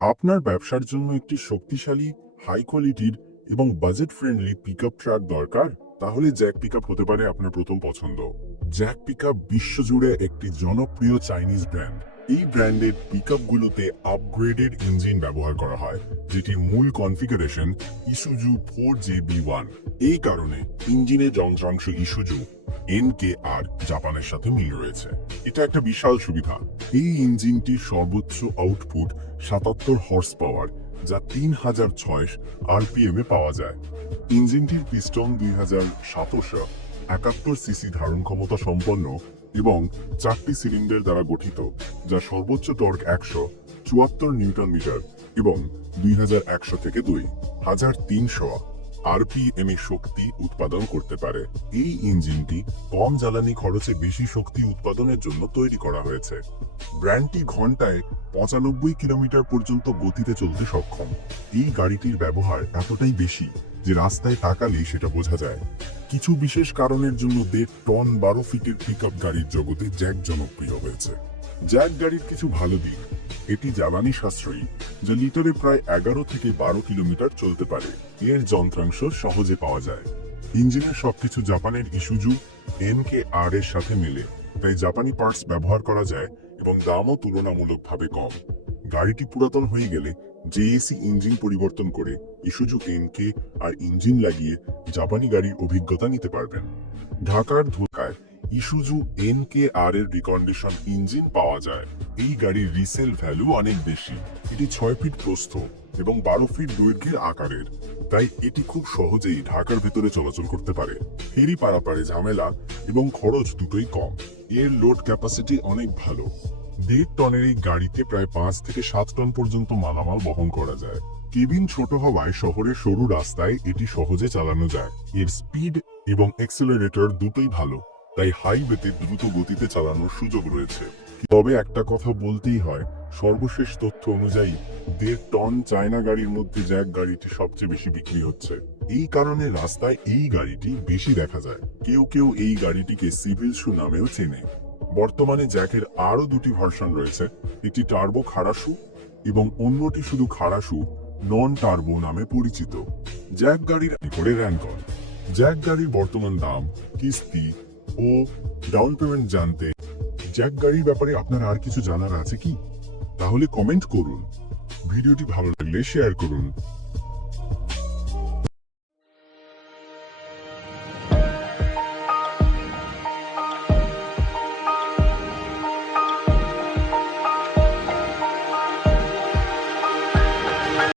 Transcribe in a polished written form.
আপনার ব্যবসার জন্য একটি শক্তিশালী, হাই কোয়ালিটির এবং বাজেট ফ্রেন্ডলি পিকআপ ট্রাক দরকার? তাহলে জ্যাক পিকআপ হতে পারে আপনার প্রথম পছন্দ। জ্যাক পিকআপ বিশ্বজুড়ে একটি জনপ্রিয় চাইনিজ ব্র্যান্ড। এই ব্র্যান্ডের পিকআপগুলোতে আপগ্রেডেড ইঞ্জিন ব্যবহার করা হয়, যেটির মূল কনফিগারেশন ইসুজু 4JB1। এই কারণে ইঞ্জিনের যন্ত্রাংশ ইসুজু NKR জাপানের সাথে মিল রয়েছে। এটা একটা বিশাল সুবিধা। এই ইঞ্জিনটির সর্বোচ্চ আউটপুট 77 হর্স পাওয়ার, যা 3006 RPM এ পাওয়া যায়। ইঞ্জিনটির পিস্টন 2771 সিসি ধারণ ক্ষমতা সম্পন্ন এবং 4টি সিলিন্ডার দ্বারা গঠিত, যা সর্বোচ্চ টর্ক 174 নিউটন মিটার এবং 2100 থেকে 2300 RPM এ শক্তি উৎপাদন করতে পারে। এই ইঞ্জিনটি কম জ্বালানি খরচে বেশি শক্তি উৎপাদনের জন্য তৈরি করা হয়েছে। ব্র্যান্ডটি ঘন্টায় 95 কিলোমিটার পর্যন্ত গতিতে চলতে সক্ষম। এই গাড়িটির ব্যবহার এতটাই বেশি যে রাস্তায় তাকালেই সেটা বোঝা যায়। কিছু বিশেষ কারণের জন্য 1.5 টন 12 ফিটের পিকআপ গাড়ির জগতে জ্যাক জনপ্রিয় হয়েছে। জ্যাক গাড়ির কিছু ভালো দিক: এটি জ্বালানি সাশ্রয়ী, যা লিটারে প্রায় 11 থেকে 12 কিলোমিটার চলতে পারে। এর যন্ত্রাংশ সহজে পাওয়া যায়। ইঞ্জিনের সবকিছু জাপানের ইসুজু NKR এর সাথে মেলে, তাই জাপানি পার্টস ব্যবহার করা যায় এবং দামও তুলনামূলকভাবে কম। গাড়িটি পুরাতন হয়ে গেলে JAC ইঞ্জিন পরিবর্তন করে ইসুজু NKR ইঞ্জিন লাগিয়ে জাপানি গাড়ির অভিজ্ঞতা নিতে পারবেন। ঢাকার ধুকায় ইসুজু NKR এর রিকন্ডিশন ইঞ্জিন পাওয়া যায়। এই গাড়ির রিসেল ভ্যালু অনেক বেশি। এটি 6 ফিট প্রস্থ এবং 12 ফিট দৈর্ঘ্যের আকারের, তাই এটি খুব সহজেই ঢাকার ভেতরে চলাচল করতে পারে। ফেরি পারাপারে ঝামেলা এবং খরচ দুটোই কম। এর লোড ক্যাপাসিটি অনেক ভালো। 1.5 টনের এই গাড়িতে প্রায় 5 থেকে 7 টন পর্যন্ত মালামাল বহন করা যায়। কেবিন ছোট হওয়ায় শহরের সরু রাস্তায় এটি সহজে চালানো যায়। এর স্পিড এবং অ্যাক্সেলারেটর দুটোই ভালো, তাই হাইওয়েতে দ্রুত গতিতে চালানোর সুযোগ রয়েছে। তবে একটা কথা বলতেই হয়, সর্বশেষ তথ্য অনুযায়ী 1.5 টন চায়না গাড়ির মধ্যে জ্যাক গাড়িটি সবচেয়ে বেশি বিক্রি হচ্ছে। এই কারণে রাস্তায় এই গাড়িটি বেশি দেখা যায়। কেউ কেউ এই গাড়িটিকে সিভিল শু নামেও চেনে। বর্তমানে জ্যাকের আরো 2টি ভার্সন রয়েছে, একটি টার্বো খাড়াসু এবং অন্যটি শুধু খাড়াসু নন টার্বো নামে পরিচিত। জ্যাক গাড়ির করে র্যাঙ্কন। জ্যাক গাড়ির বর্তমান দাম, কিস্তি ও ডাউন পেমেন্ট জানতে জ্যাক গাড়ির ব্যাপারে আপনার আর কিছু জানার আছে কি? তাহলে কমেন্ট করুন। ভিডিওটি ভালো লাগলে শেয়ার করুন।